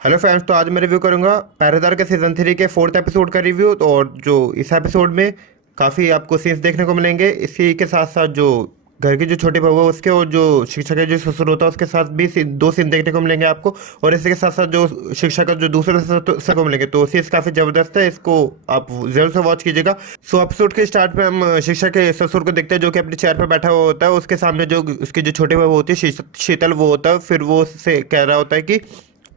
Hello friends, तो आज मैं रिव्यू करूंगा पहरेदार के सीज़न 3 के 4th एपिसोड का रिव्यू। तो और जो इस एपिसोड में काफ़ी आपको सीन्स देखने को मिलेंगे। इसी के साथ साथ जो घर की जो छोटी बहू है उसके और जो शिक्षक का जो ससुर होता है उसके साथ भी दो सीन देखने को मिलेंगे आपको। और इसी के साथ साथ जो शिक्षक का जो दूसरे ससुर को मिलेंगे, तो सीन्स काफ़ी ज़बरदस्त है। इसको आप जरूर से वॉच कीजिएगा। सो एपिसोड के स्टार्ट में हम शिक्षक के ससुर को देखते हैं, जो कि अपनी चेयर पर बैठा हुआ होता है। उसके सामने जो उसकी जो छोटी बहू होती है शीतल, वो होता है। फिर वो उससे कह रहा होता है कि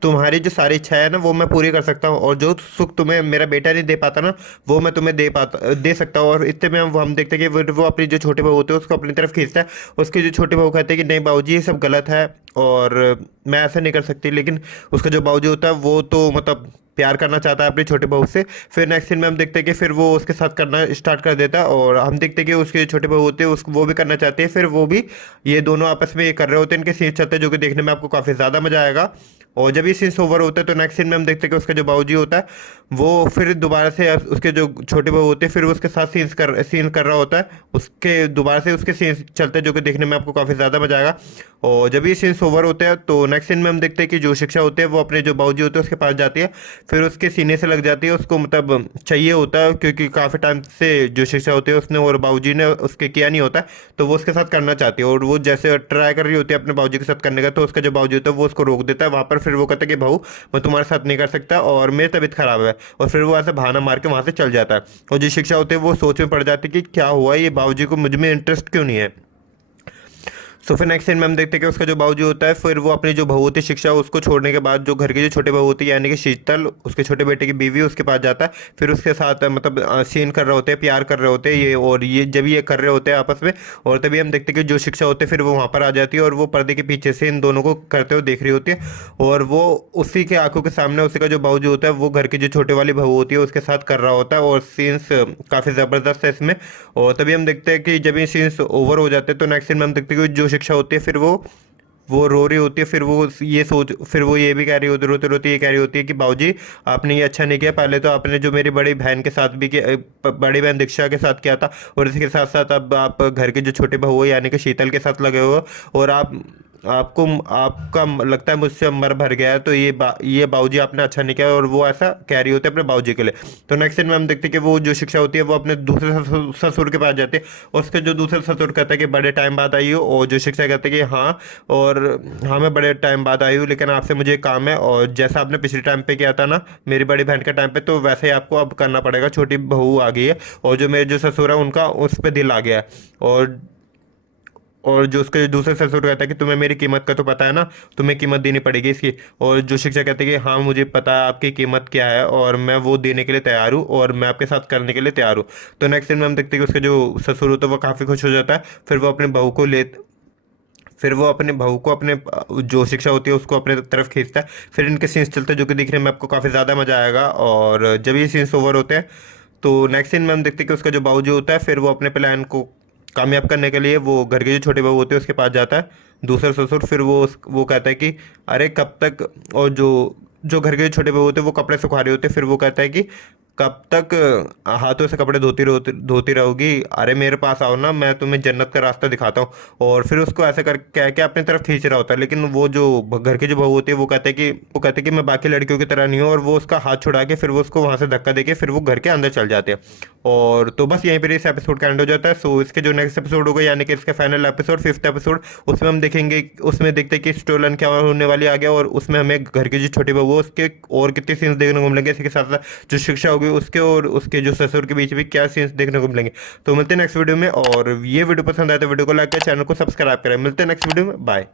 तुम्हारी जो सारी इच्छा है ना, वो मैं पूरी कर सकता हूँ, और जो सुख तुम्हें मेरा बेटा नहीं दे पाता ना, वो मैं तुम्हें दे सकता हूँ। और इतने में हम देखते हैं कि वो अपनी जो छोटे बहू होते हैं उसको अपनी तरफ खींचता है। उसकी जो छोटे बहू कहते हैं कि नहीं बाबूजी, ये सब गलत है और मैं ऐसा नहीं कर सकती। लेकिन उसका जो बाबूजी होता है वो तो मतलब प्यार करना चाहता है अपनी छोटी बहू से। फिर नेक्स्ट सीन में हम देखते हैं कि फिर वो उसके साथ करना स्टार्ट कर देता है, और हम देखते हैं कि उसके छोटे बहू होते हैं उसको वो भी करना चाहते हैं। फिर वो भी, ये दोनों आपस में ये कर रहे होते हैं, इनके सीन चलते हैं, जो कि देखने में आपको काफ़ी ज़्यादा मजा आएगा। और जब ये सीन्स ओवर होता है तो नेक्स्ट सीन में हम देखते हैं कि उसका जो बाबूजी होता है वो फिर दोबारा से उसके जो छोटे बहू होते हैं फिर उसके साथ सीन कर रहा होता है। उसके दोबारा से उसके सीन्स चलते हैं, जो कि देखने में आपको काफ़ी ज़्यादा मजा आएगा। और जब ये सीन्स ओवर होते हैं तो नेक्स्ट सीन में हम देखते हैं कि जो शिक्षा होते हैं वो अपने जो बाबूजी होते हैं उसके पास जाती है। फिर उसके सीने से लग जाती है, उसको मतलब चाहिए होता है, क्योंकि काफ़ी टाइम से जो शिक्षा होती है उसने और बाबूजी ने उसके किया नहीं होता है, तो वो उसके साथ करना चाहती है। और वो जैसे ट्राई कर रही होती है अपने बाबूजी के साथ करने का, तो उसका जो बाबूजी होता है वो उसको रोक देता है वहाँ पर। फिर वो कहता है कि बहू, मैं तुम्हारे साथ नहीं कर सकता और मेरी तबीयत खराब है। और फिर वो ऐसे बहाना मार के वहाँ से चल जाता है। और जो शिक्षा होती है वो सोच में पड़ जाती है कि क्या हुआ, ये बाबूजी को मुझ में इंटरेस्ट क्यों नहीं है। सो फिर नेक्स्ट सीन में हम देखते हैं कि उसका जो बाबूजी होता है फिर वो अपनी जो बहू होती है शिक्षा, उसको छोड़ने के बाद जो घर की जो छोटे बहू होती है यानी कि शीतल, उसके छोटे बेटे की बीवी, उसके पास जाता है। फिर उसके साथ मतलब सीन कर रहे होते हैं, प्यार कर रहे होते हैं ये, और ये जब ये कर रहे होते हैं आपस में। और तभी हम देखते हैं कि जो शिक्षा होते हैं फिर वो वहाँ पर आ जाती है, और वो पर्दे के पीछे से इन दोनों को करते हुए देख रही होती है। और वो उसी के आंखों के सामने उसी का जो बाबूजी होता है वो घर की जो छोटे वाली बहू होती है उसके साथ कर रहा होता है। और सीन्स काफ़ी ज़बरदस्त है इसमें। और तभी हम देखते हैं कि जब ये सीन्स ओवर हो जाते हैं तो नेक्स्ट सीन में हम देखते हैं कि जो शिक्षा होती है फिर वो रो रही होती है। फिर वो ये भी कह रही होती, रोते रोते ये कह रही होती है कि बाबूजी, आपने ये अच्छा नहीं किया। पहले तो आपने जो मेरी बड़ी बहन के साथ भी किया, बड़ी बहन दीक्षा के साथ किया था, और इसके साथ साथ अब आप घर की जो छोटे बहू है यानी कि शीतल के साथ लगे हो। और आपको आपका लगता है मुझसे मर भर गया है, तो ये बाबूजी आपने अच्छा नहीं किया। और वो ऐसा कह रही होती है अपने बाबूजी के लिए। तो नेक्स्ट सीन में हम देखते हैं कि वो जो शिक्षा होती है वो अपने दूसरे ससुर के पास जाती है। उसके जो दूसरे ससुर कहता है कि बड़े टाइम बाद आई हो, और जो शिक्षा कहते हैं कि हाँ, और हाँ मैं बड़े टाइम बाद आई हूँ, लेकिन आपसे मुझे एक काम है, और जैसा आपने पिछले टाइम पे किया था ना मेरी बड़ी बहन के टाइम पे, तो वैसे ही आपको अब करना पड़ेगा। छोटी बहू आ गई है, और जो मेरे जो ससुर है उनका उस पर दिल आ गया है। और जो उसके दूसरे ससुर कहता है कि तुम्हें मेरी कीमत का तो पता है ना, तुम्हें कीमत देनी पड़ेगी इसकी। और जो शिक्षा कहते हैं कि हाँ मुझे पता है आपकी कीमत क्या है, और मैं वो देने के लिए तैयार हूँ, और मैं आपके साथ करने के लिए तैयार हूँ। तो नेक्स्ट दिन में हम देखते हैं कि उसके जो ससुर होता है वो काफ़ी खुश हो जाता है। फिर वो अपने बहू को अपने जो शिक्षा होती है उसको अपने तरफ खींचता है। फिर इनके सीन्स चलते हैं, जो कि दिखने में आपको काफ़ी ज़्यादा मज़ा आएगा। और जब ये सीन्स ओवर होते हैं तो नेक्स्ट सीन में हम देखते हैं कि उसका जो बाबूजी होता है फिर वो अपने प्लान को कामयाब करने के लिए वो घर के जो छोटे बहू होते हैं उसके पास जाता है, दूसरा ससुर। फिर वो कहता है कि अरे कब तक, और जो जो घर के जो छोटे बहू होते हैं वो कपड़े सुखा रहे होते हैं। फिर वो कहता है कि कब तक हाथों से कपड़े धोती रहोगी, अरे मेरे पास आओ ना, मैं तुम्हें जन्नत का रास्ता दिखाता हूँ। और फिर उसको ऐसा कर कह के अपनी तरफ खींच रहा होता है, लेकिन वो जो घर की जो बहू होती है वो कहते हैं कि मैं बाकी लड़कियों की तरह नहीं हूँ, और वो उसका हाथ छुड़ा के फिर वो उसको वहाँ से धक्का देके फिर वो घर के अंदर चल जाते हैं। और तो बस यहीं पर इस एपिसोड का एंड हो जाता है। सो इसके जो नेक्स्ट एपिसोड होगा यानी कि इसका फाइनल एपिसोड 5th एपिसोड, उसमें हम देखेंगे, उसमें देखते हैं कि स्टोलन क्या होने वाली आ गया, और उसमें हमें घर की जो छोटी बहू है उसके और कितने सीन्स देखने को मिलेंगे। इसी के साथ साथ जो शिक्षा होगी उसके और उसके जो ससुर के बीच भी क्या सीन्स देखने को मिलेंगे। तो मिलते हैं नेक्स्ट वीडियो में। और ये वीडियो पसंद आए तो वीडियो को लाइक करें, चैनल को सब्सक्राइब करें। मिलते हैं नेक्स्ट वीडियो में, बाय।